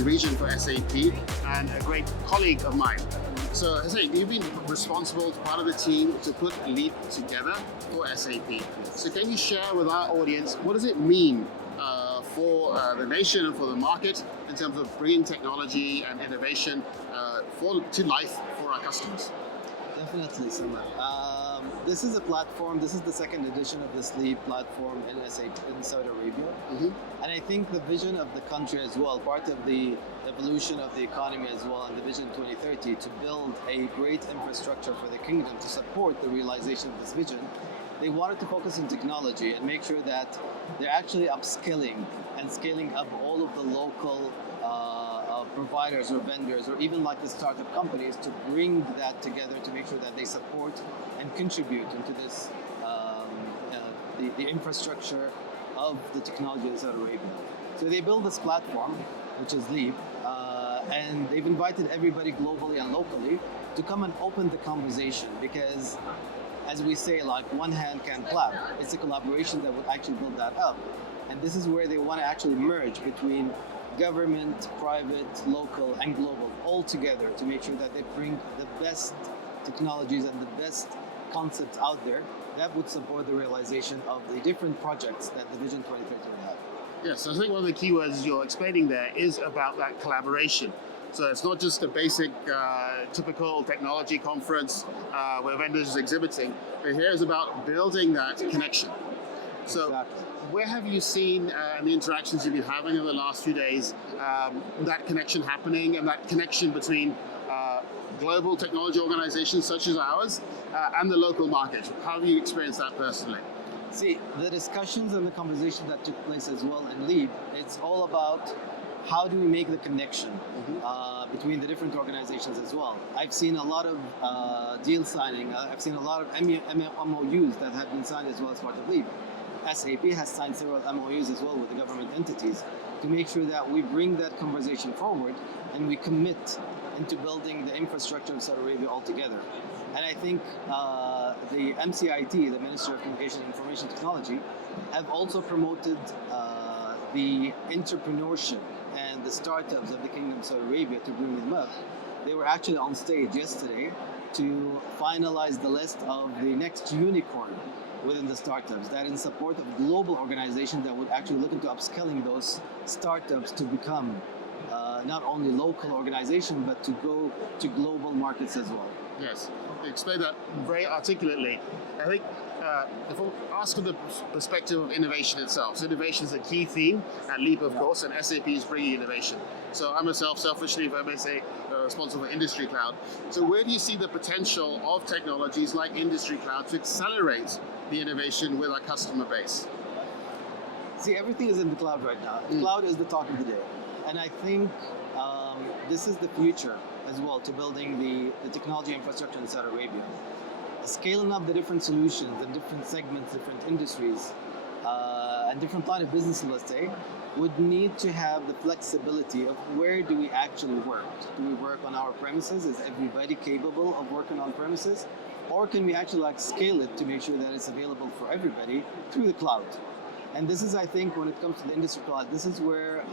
the region for SAP and a great colleague of mine. So Hussain, you've been responsible, part of the team to put Leap together for SAP. So can you share with our audience, what does it mean for the nation and for the market in terms of bringing technology and innovation to life for our customers? Definitely, Sammar. This is a platform, this is the second edition of the Sleep platform in SAP in Saudi Arabia. And I think the vision of the country as well, part of the evolution of the economy as well, and the Vision 2030 to build a great infrastructure for the kingdom to support the realization of this vision, they wanted to focus on technology and make sure that they're actually upskilling and scaling up all of the local providers or vendors or even like the startup companies to bring that together to make sure that they support and contribute into this the infrastructure of the technology in Saudi Arabia. So they built this platform, which is Leap, and they've invited everybody globally and locally to come and open the conversation because, as we say, like one hand can clap. It's a collaboration that would actually build that up. And this is where they want to actually merge between government, private, local, and global all together to make sure that they bring the best technologies and the best concepts out there that would support the realization of the different projects that the Vision 2030 will have. Yes, I think one of the key words you're explaining there is about that collaboration. So it's not just a basic, typical technology conference where vendors are exhibiting, but here is about building that connection. So Exactly. where have you seen in the interactions you've been having in the last few days, that connection happening and that connection between global technology organizations such as ours and the local market? How have you experienced that personally? See, the discussions and the conversation that took place as well in Leap, it's all about how do we make the connection between the different organizations as well. I've seen a lot of deal signing. I've seen a lot of MOUs that have been signed as well as part of Leap. SAP has signed several MOUs as well with the government entities to make sure that we bring that conversation forward and we commit into building the infrastructure of Saudi Arabia altogether. And I think the MCIT, the Ministry of Communication and Information Technology, have also promoted the entrepreneurship and the startups of the Kingdom of Saudi Arabia to bring them up. They were actually on stage yesterday to finalize the list of the next unicorn within the startups that in support of global organizations that would actually look into upskilling those startups to become not only local organization but to go to global markets as well. Yes, you explained that very articulately. I think if I ask from the perspective of innovation itself, so innovation is a key theme at Leap, of course, and SAP is bringing innovation. So I myself, selfishly, if I may say, responsible for Industry Cloud. So where do you see the potential of technologies like Industry Cloud to accelerate the innovation with our customer base? See, everything is in the cloud right now. The cloud is the talk of the day. And I think this is the future as well to building the technology infrastructure in Saudi Arabia. Scaling up the different solutions and different segments, different industries, and different line of business, let's say, would need to have the flexibility of where do we actually work? Do we work on our premises? Is everybody capable of working on premises? Or can we actually scale it to make sure that it's available for everybody through the cloud? And this is, I think, when it comes to the industry cloud, this is where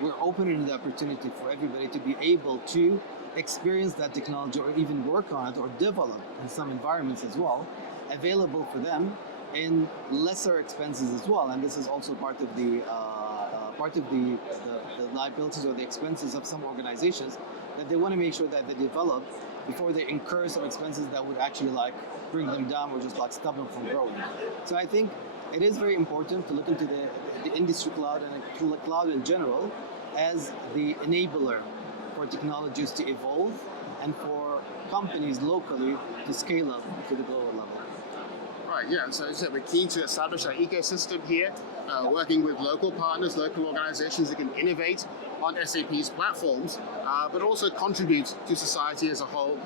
we're opening the opportunity for everybody to be able to experience that technology or even work on it or develop in some environments as well, available for them in lesser expenses as well. And this is also part of the liabilities or the expenses of some organizations that they want to make sure that they develop before they incur some expenses that would actually bring them down or just stop them from growing. So I think it is very important to look into the industry cloud and the cloud in general as the enabler for technologies to evolve and for companies locally to scale up to the global level. Right, yeah, so we're keen to establish our ecosystem here, working with local partners, local organizations that can innovate on SAP's platforms, but also contribute to society as a whole,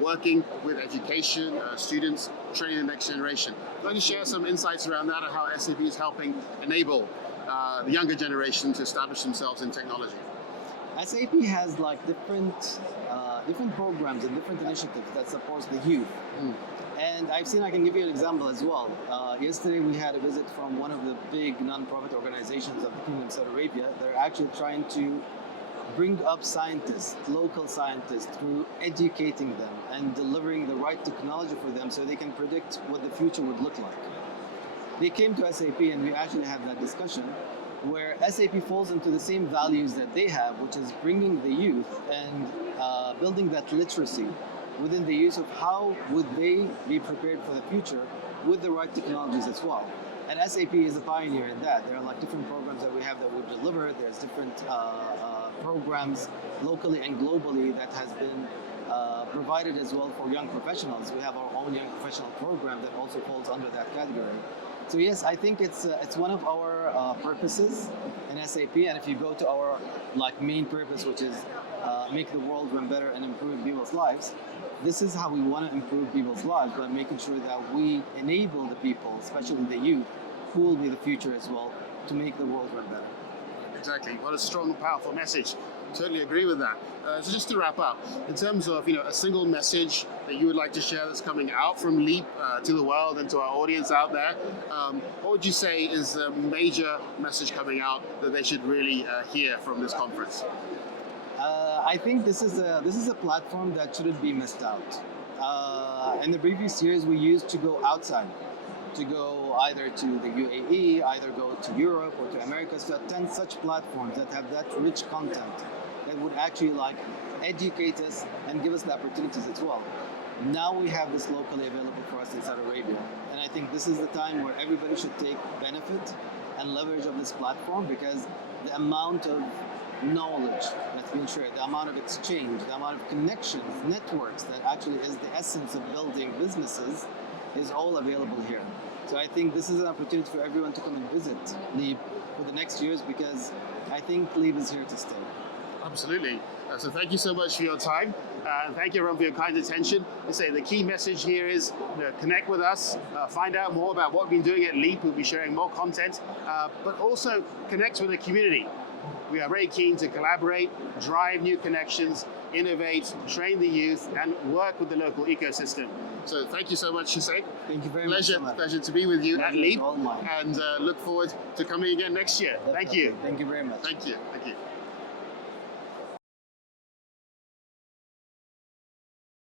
working with education, students, training the next generation. Can you share some insights around that and how SAP is helping enable the younger generation to establish themselves in technology? SAP has different programs and different initiatives that supports the youth. And I can give you an example as well. Yesterday we had a visit from one of the big non-profit organizations of the Kingdom of Saudi Arabia that are actually trying to bring up scientists, local scientists, through educating them and delivering the right technology for them so they can predict what the future would look like. They came to SAP and we actually had that discussion where SAP falls into the same values that they have, which is bringing the youth and building that literacy within the use of how would they be prepared for the future with the right technologies as well. And SAP is a pioneer in that. There are like different programs that we have that we've delivered. There's different programs locally and globally that has been provided as well for young professionals. We have our own young professional program that also falls under that category. So yes, I think it's one of our purposes in SAP. And if you go to our like main purpose, which is make the world run better and improve people's lives, this is how we want to improve people's lives by making sure that we enable the people, especially the youth, who will be the future as well, to make the world run better. Exactly. What a strong and powerful message. Totally agree with that. So just to wrap up, in terms of a single message that you would like to share that's coming out from Leap to the world and to our audience out there, what would you say is the major message coming out that they should really hear from this conference? I think this is a platform that shouldn't be missed out. In the previous years, we used to go outside, to go either to the UAE, either go to Europe or to America, to attend such platforms that have that rich content that would actually like educate us and give us the opportunities as well. Now we have this locally available for us in Saudi Arabia, and I think this is the time where everybody should take benefit and leverage of this platform, because the amount of knowledge that's been shared, the amount of exchange, the amount of connections, networks that actually is the essence of building businesses is all available here. So I think this is an opportunity for everyone to come and visit Leap for the next years, because I think Leap is here to stay. Absolutely. So thank you so much for your time. And thank you everyone for your kind attention. I say the key message here is connect with us, find out more about what we've been doing at Leap. We'll be sharing more content, but also connect with the community. We are very keen to collaborate, drive new connections, innovate, train the youth, and work with the local ecosystem. So thank you so much, Hussain. Thank you very much. Pleasure to be with you at Leap, and look forward to coming again next year. Definitely. Thank you. Thank you very much. Thank you.